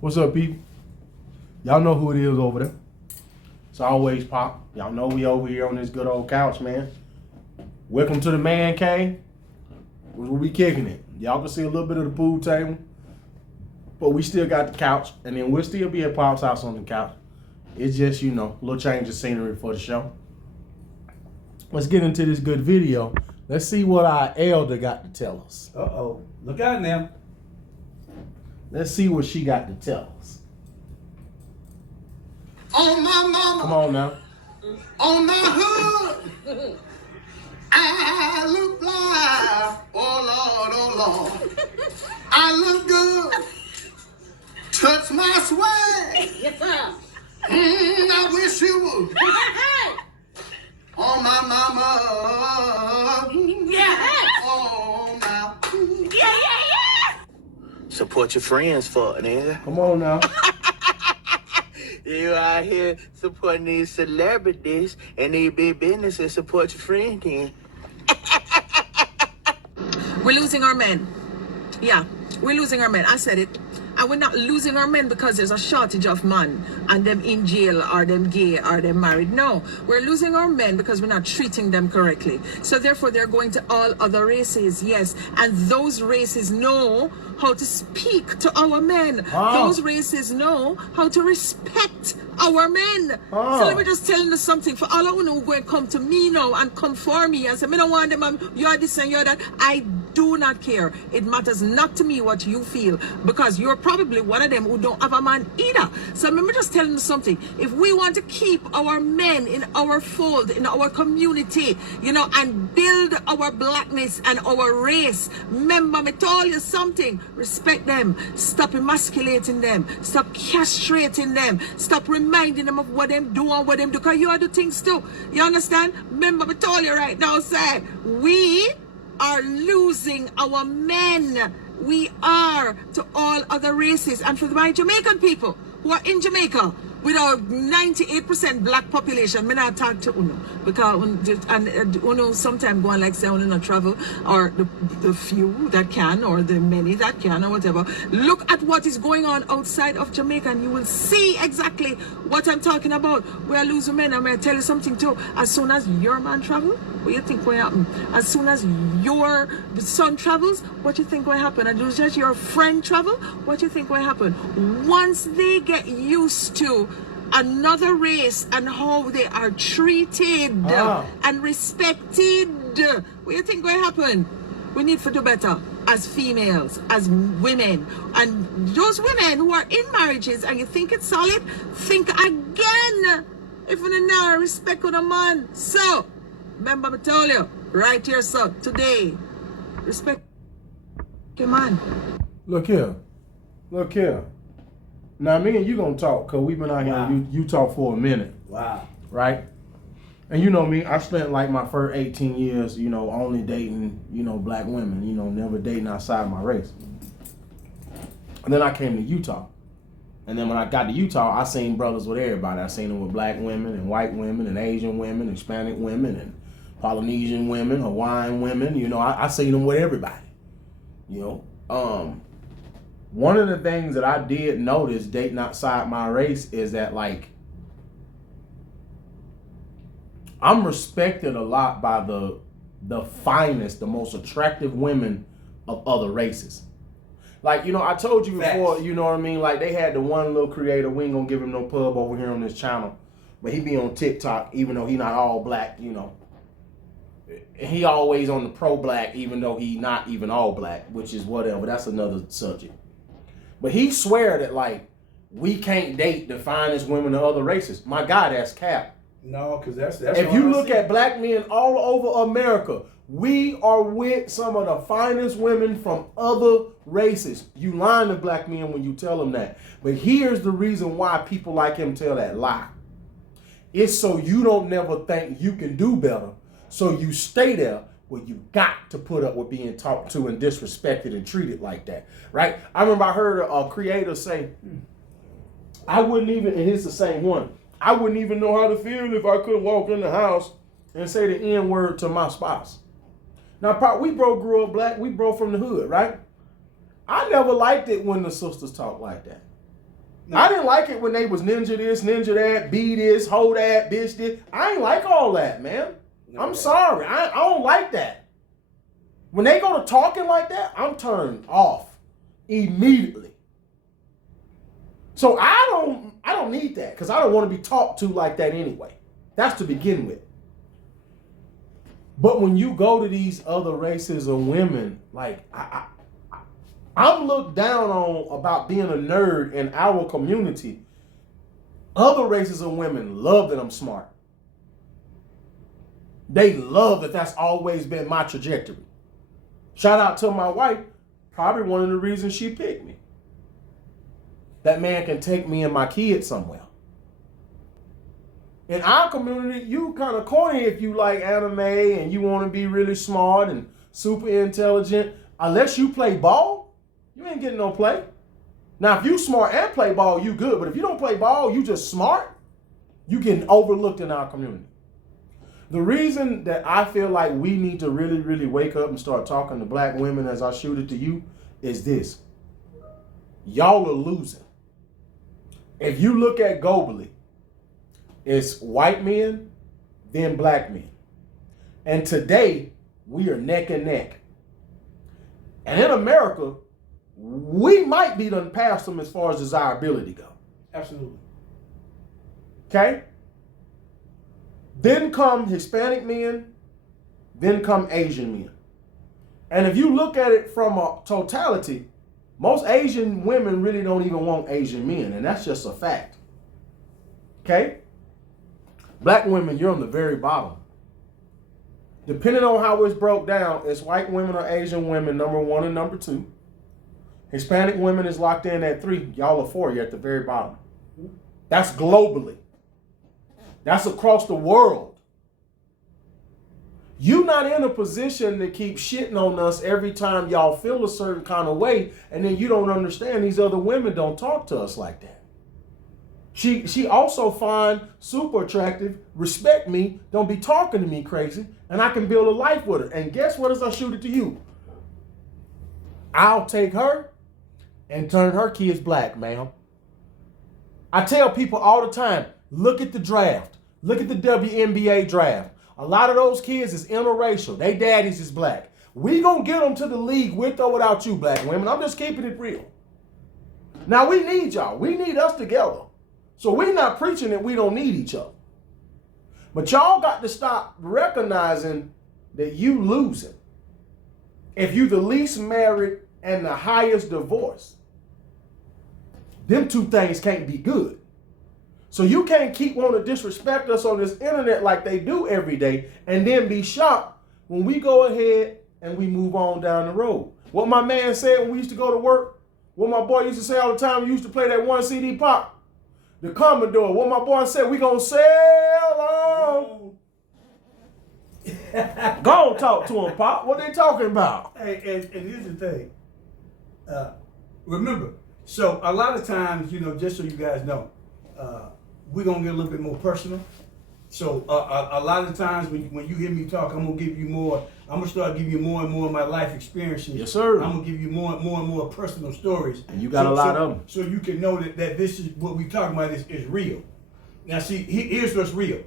What's up, people? Y'all know who it is over there. It's always Pop. Y'all know we over here on this good old couch, man. Welcome to the man cave. We'll be kicking it. Y'all can see a little bit of the pool table, but we still got the couch, and then we'll still be at Pop's house on the couch. It's just, you know, a little change of scenery for the show. Let's get into this good video. Let's see what our elder got to tell us. Uh-oh. Look out now. Let's see what she got to tell us. On my mama. Come on now. On my hood. I look fly. Oh Lord. I look good. Touch my swag. Yes, sir. I wish you would. On my mama. Yeah. On my. Yeah. Support your friends, fuck, nigga. Come on now. You out here supporting these celebrities and these big businesses. Support your friend, then. We're losing our men. Yeah, we're losing our men. I said it. And we're not losing our men because there's a shortage of men and them in jail or them gay or them married. No, we're losing our men because we're not treating them correctly. So therefore they're going to all other races, yes. And those races know how to speak to our men. Oh. Those races know how to respect our men. Oh. So let me just tell you something. For all of you who go and come to me now and come for me and say, I don't want them, you're this and you're that. I do not care. It matters not to me what you feel, because you're probably one of them who don't have a man either. So let me just tell you something. If we want to keep our men in our fold, in our community, you know, and build our blackness and our race, remember me told you something. Respect them. Stop emasculating them. Stop castrating them. Stop reminding them of what them do and what them do, because you are the things too. You understand? Remember me told you right now, say, we are losing our men. We are to all other races. And for my Jamaican people who are in Jamaica with our 98% black population, me not talk to Uno, because Uno sometimes go on like say Uno not travel, or the few that can, or the many that can, or whatever. Look at what is going on outside of Jamaica and you will see exactly what I'm talking about. We are losing men. I'm going to tell you something too. As soon as your man travel, what you think will happen? As soon as your son travels, what you think will happen? And just your friend travel, what you think will happen? Once they get used to another race and how they are treated and respected, what you think will happen? We need to do better as females, as women. And those women who are in marriages and you think it's solid, think again. If you don't respect a man. So, remember I told you, right here, sir, today, respect your man. Look here. Now, me and you gonna talk, because we've been out here in Utah for a minute. Wow. Right? And you know me, I spent like my first 18 years, you know, only dating, you know, black women, you know, never dating outside my race. And then I came to Utah. And then when I got to Utah, I seen brothers with everybody. I seen them with black women and white women and Asian women, Hispanic women and Polynesian women, Hawaiian women. You know, I seen them with everybody. You know, one of the things that I did notice dating outside my race is that, like, I'm respected a lot by the finest, the most attractive women of other races. Like, you know, I told you before, Facts. you know what I mean? Like, they had the one little creator, we ain't gonna give him no pub over here on this channel, but he be on TikTok, even though he not all black, you know. He always on the pro-black, even though he not even all black, which is whatever. That's another subject. But he swear that, like, we can't date the finest women of other races. My God, that's cap. No, because that's if you look at black men all over America, we are with some of the finest women from other races. You lying to black men when you tell them that. But here's the reason why people like him tell that lie. It's so you don't never think you can do better. So you stay there where you got to put up with being talked to and disrespected and treated like that, right? I remember I heard a creator say, I wouldn't even, and it's the same one, I wouldn't even know how to feel if I couldn't walk in the house and say the N word to my spouse. Now, we bro grew up black, we bro from the hood, right? I never liked it when the sisters talk like that. I didn't like it when they was ninja this, ninja that, be this, hold that, bitch this. I ain't like all that, man. I'm sorry. I don't like that. When they go to talking like that, I'm turned off immediately. So I don't need that because I don't want to be talked to like that anyway. That's to begin with. But when you go to these other races of women, like I'm looked down on about being a nerd in our community. Other races of women love that I'm smart. They love that that's always been my trajectory. Shout out to my wife, probably one of the reasons she picked me. That man can take me and my kids somewhere. In our community, you kind of corny if you like anime and you want to be really smart and super intelligent. Unless you play ball, you ain't getting no play. Now, if you smart and play ball, you good. But if you don't play ball, you just smart, you getting overlooked in our community. The reason that I feel like we need to really, really wake up and start talking to black women as I shoot it to you is this. Y'all are losing. If you look at globally, it's white men, then black men. And today, we are neck and neck. And in America, we might be done past them as far as desirability go. Absolutely. Okay? Then come Hispanic men, then come Asian men. And if you look at it from a totality, most Asian women really don't even want Asian men, and that's just a fact. Okay? Black women, you're on the very bottom. Depending on how it's broke down, it's white women or Asian women, number 1 and number 2. Hispanic women is locked in at 3. Y'all are 4. You're at the very bottom. That's globally. That's across the world. You're not in a position to keep shitting on us every time y'all feel a certain kind of way, and then you don't understand these other women don't talk to us like that. She also fine, super attractive, respect me, don't be talking to me crazy, and I can build a life with her. And guess what as I shoot it to you? I'll take her and turn her kids black, ma'am. I tell people all the time, look at the draft. Look at the WNBA draft. A lot of those kids is interracial. They daddies is black. We gonna get them to the league with or without you, black women. I'm just keeping it real. Now we need y'all. We need us together. So we're not preaching that we don't need each other. But y'all got to stop recognizing that you losing. If you the least married and the highest divorce, them two things can't be good. So you can't keep wanting to disrespect us on this internet like they do every day and then be shocked when we go ahead and we move on down the road. What my man said when we used to go to work, what my boy used to say all the time, we used to play that one CD pop, the Commodore. What my boy said, we gonna sail on. Go on, talk to him, Pop. What they talking about? Hey, and here's the thing. Remember, so a lot of times, just so you guys know, we're going to get a little bit more personal. So a lot of times when you hear me talk, I'm going to give you more. I'm going to start giving you more and more of my life experiences. Yes, sir. I'm going to give you more and more personal stories. And you got a lot of them. So you can know that this is what we talking about is real. Now, see, here's what's real.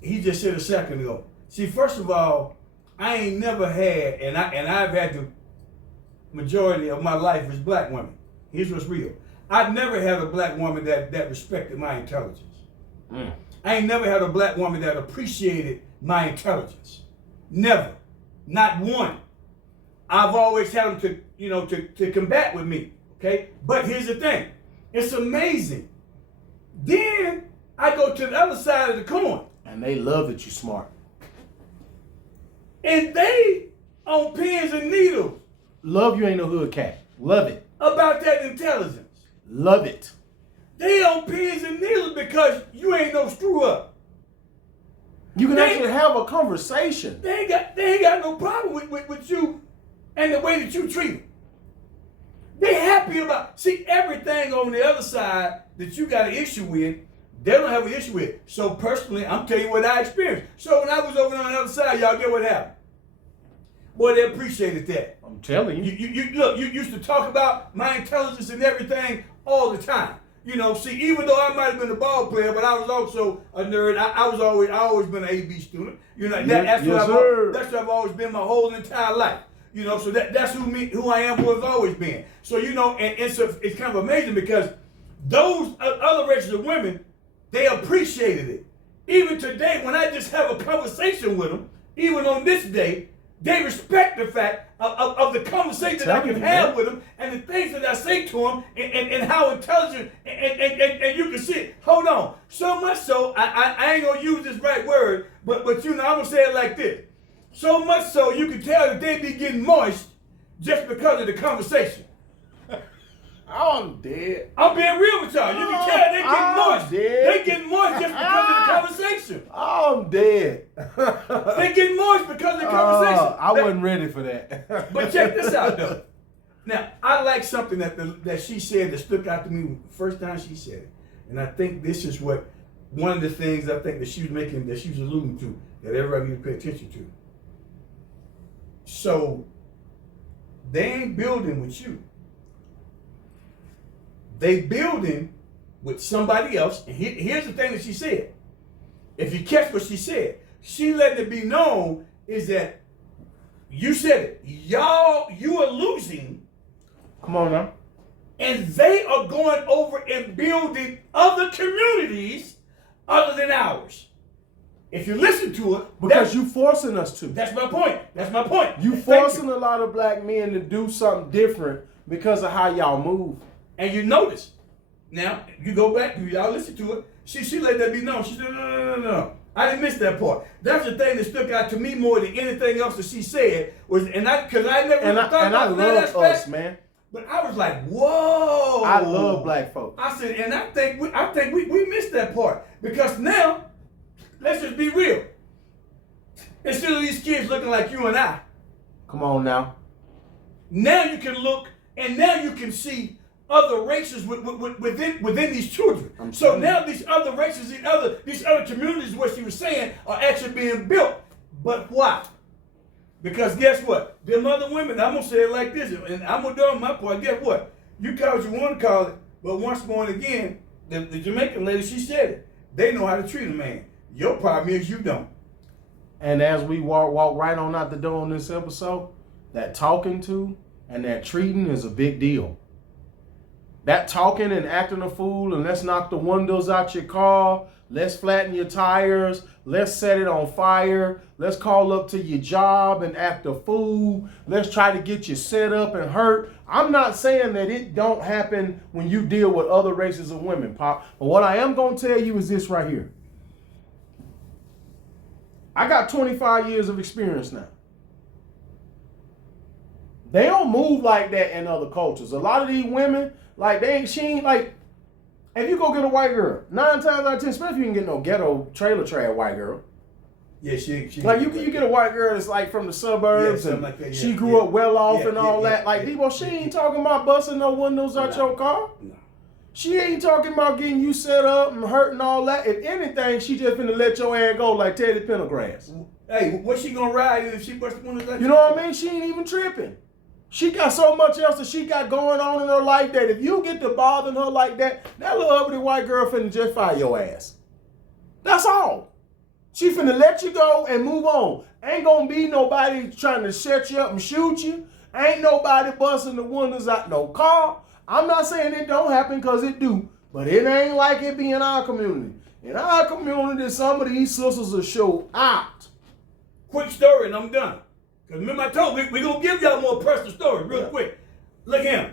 He just said a second ago. See, first of all, I ain't never had, and I've had the majority of my life as black women. Here's what's real. I've never had a black woman that respected my intelligence. I ain't never had a black woman that appreciated my intelligence. Never. Not one. I've always had them to combat with me. Okay? But here's the thing. It's amazing. Then I go to the other side of the coin. And they love that you smart. And they on pins and needles. Love you ain't no hood cat. Love it. About that intelligence. Love it. They on pins and needles because you ain't no screw up. You can actually have a conversation. They ain't got no problem with you and the way that you treat them. They happy about, see, everything on the other side that you got an issue with, they don't have an issue with. So personally, I'm telling you what I experienced. So when I was over on the other side, y'all get what happened. Boy, they appreciated that. I'm telling you. Look, you used to talk about my intelligence and everything all the time. You know, see, even though I might have been a ball player, but I was also a nerd. I always been an AB student. You know, that's what I've always been my whole entire life. You know, so that's who I am, who I've always been. So, you know, and so it's kind of amazing because those other races of women, they appreciated it. Even today, when I just have a conversation with them, even on this day, they respect the fact of the conversation that I can have with them and the things that I say to them and how intelligent and you can see it. Hold on. So much so, I ain't going to use this right word, but you know, I'm going to say it like this. So much so, you can tell that they be getting moist just because of the conversation. I'm dead. I'm being real with y'all. You can tell they getting moist. Dead. They getting moist just because of the conversation. I'm dead. They getting moist because of the conversation. I wasn't ready for that. But check this out, though. Now, I like something that she said that stuck out to me the first time she said it. And I think this is what one of the things I think that she was alluding to, that everybody needs to pay attention to. So, they ain't building with you. They building with somebody else. And here's the thing that she said. If you catch what she said, she letting it be known is that you said it. You are losing. Come on now. And they are going over and building other communities other than ours. If you listen to it. Because you forcing us to. That's my point. That's my point. You forcing a lot of black men to do something different because of how y'all move. And you notice. Now, you go back, y'all listen to it. She let that be known. She said, no. I didn't miss that part. That's the thing that stuck out to me more than anything else that she said. Because I never thought about that aspect. Us, man. But I was like, whoa. I love black folks. I said, and I think we missed that part. Because now, let's just be real. Instead of these kids looking like you and I. Come on now. Now you can look, and now you can see other races within these children. So now these other races, these other communities, what she was saying, are actually being built. But why? Because guess what? Them other women, I'm gonna say it like this, and I'm gonna do it on my part. Guess what? You call it what you want to call it, but once more and again, the Jamaican lady, she said it. They know how to treat a man. Your problem is you don't. And as we walk right on out the door on this episode, that talking to and that treating is a big deal. That talking and acting a fool and let's knock the windows out your car, let's flatten your tires, let's set it on fire, let's call up to your job and act a fool, let's try to get you set up and hurt. I'm not saying that it don't happen when you deal with other races of women, Pop. But what I am going to tell you is this right here. I got 25 years of experience now. They don't move like that in other cultures. A lot of these women, like she ain't like, if you go get a white girl, 9 times out of 10, especially if you can get no ghetto trailer trash white girl. Yeah, she like you get a white girl that's like from the suburbs and like that, she grew up well off and all that. Like, she ain't talking about busting no windows out your car. No. She ain't talking about getting you set up and hurting all that. If anything, she just finna let your ass go like Teddy Pendergrass. Hey, what's she gonna ride if she bust the windows out? You know what I mean? She ain't even tripping. She got so much else that she got going on in her life that if you get to bothering her like that, that little ugly white girl finna just fire your ass. That's all. She finna let you go and move on. Ain't gonna be nobody trying to set you up and shoot you. Ain't nobody busting the windows out no car. I'm not saying it don't happen, because it do. But it ain't like it be in our community. In our community, some of these sisters will show out. Quick story and I'm done. Because remember I told you, we're going to give y'all more personal story real quick. Look him.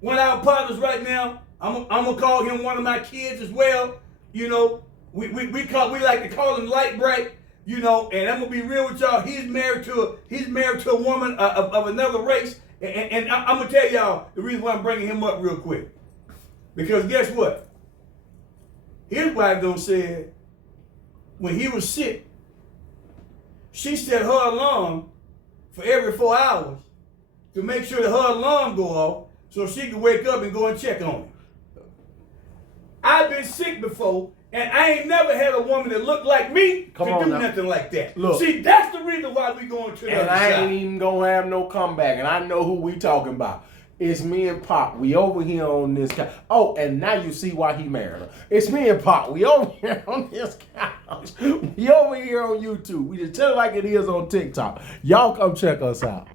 One of our partners right now, I'm going to call him one of my kids as well. You know, we like to call him Light Bright. You know, and I'm going to be real with y'all. He's married to a woman of another race. And I'm going to tell y'all the reason why I'm bringing him up real quick. Because guess what? His wife done said when he was sick, she set her alarm for every 4 hours to make sure that her alarm go off so she could wake up and go and check on him. I've been sick before, and I ain't never had a woman that looked like me to do nothing like that. Look, see, that's the reason why we going to the other side. And I ain't even gonna have no comeback, and I know who we talking about. It's me and Pop. We over here on this couch. Oh, and now you see why he married her. It's me and Pop. We over here on this couch. We over here on YouTube. We just tell it like it is on TikTok. Y'all come check us out.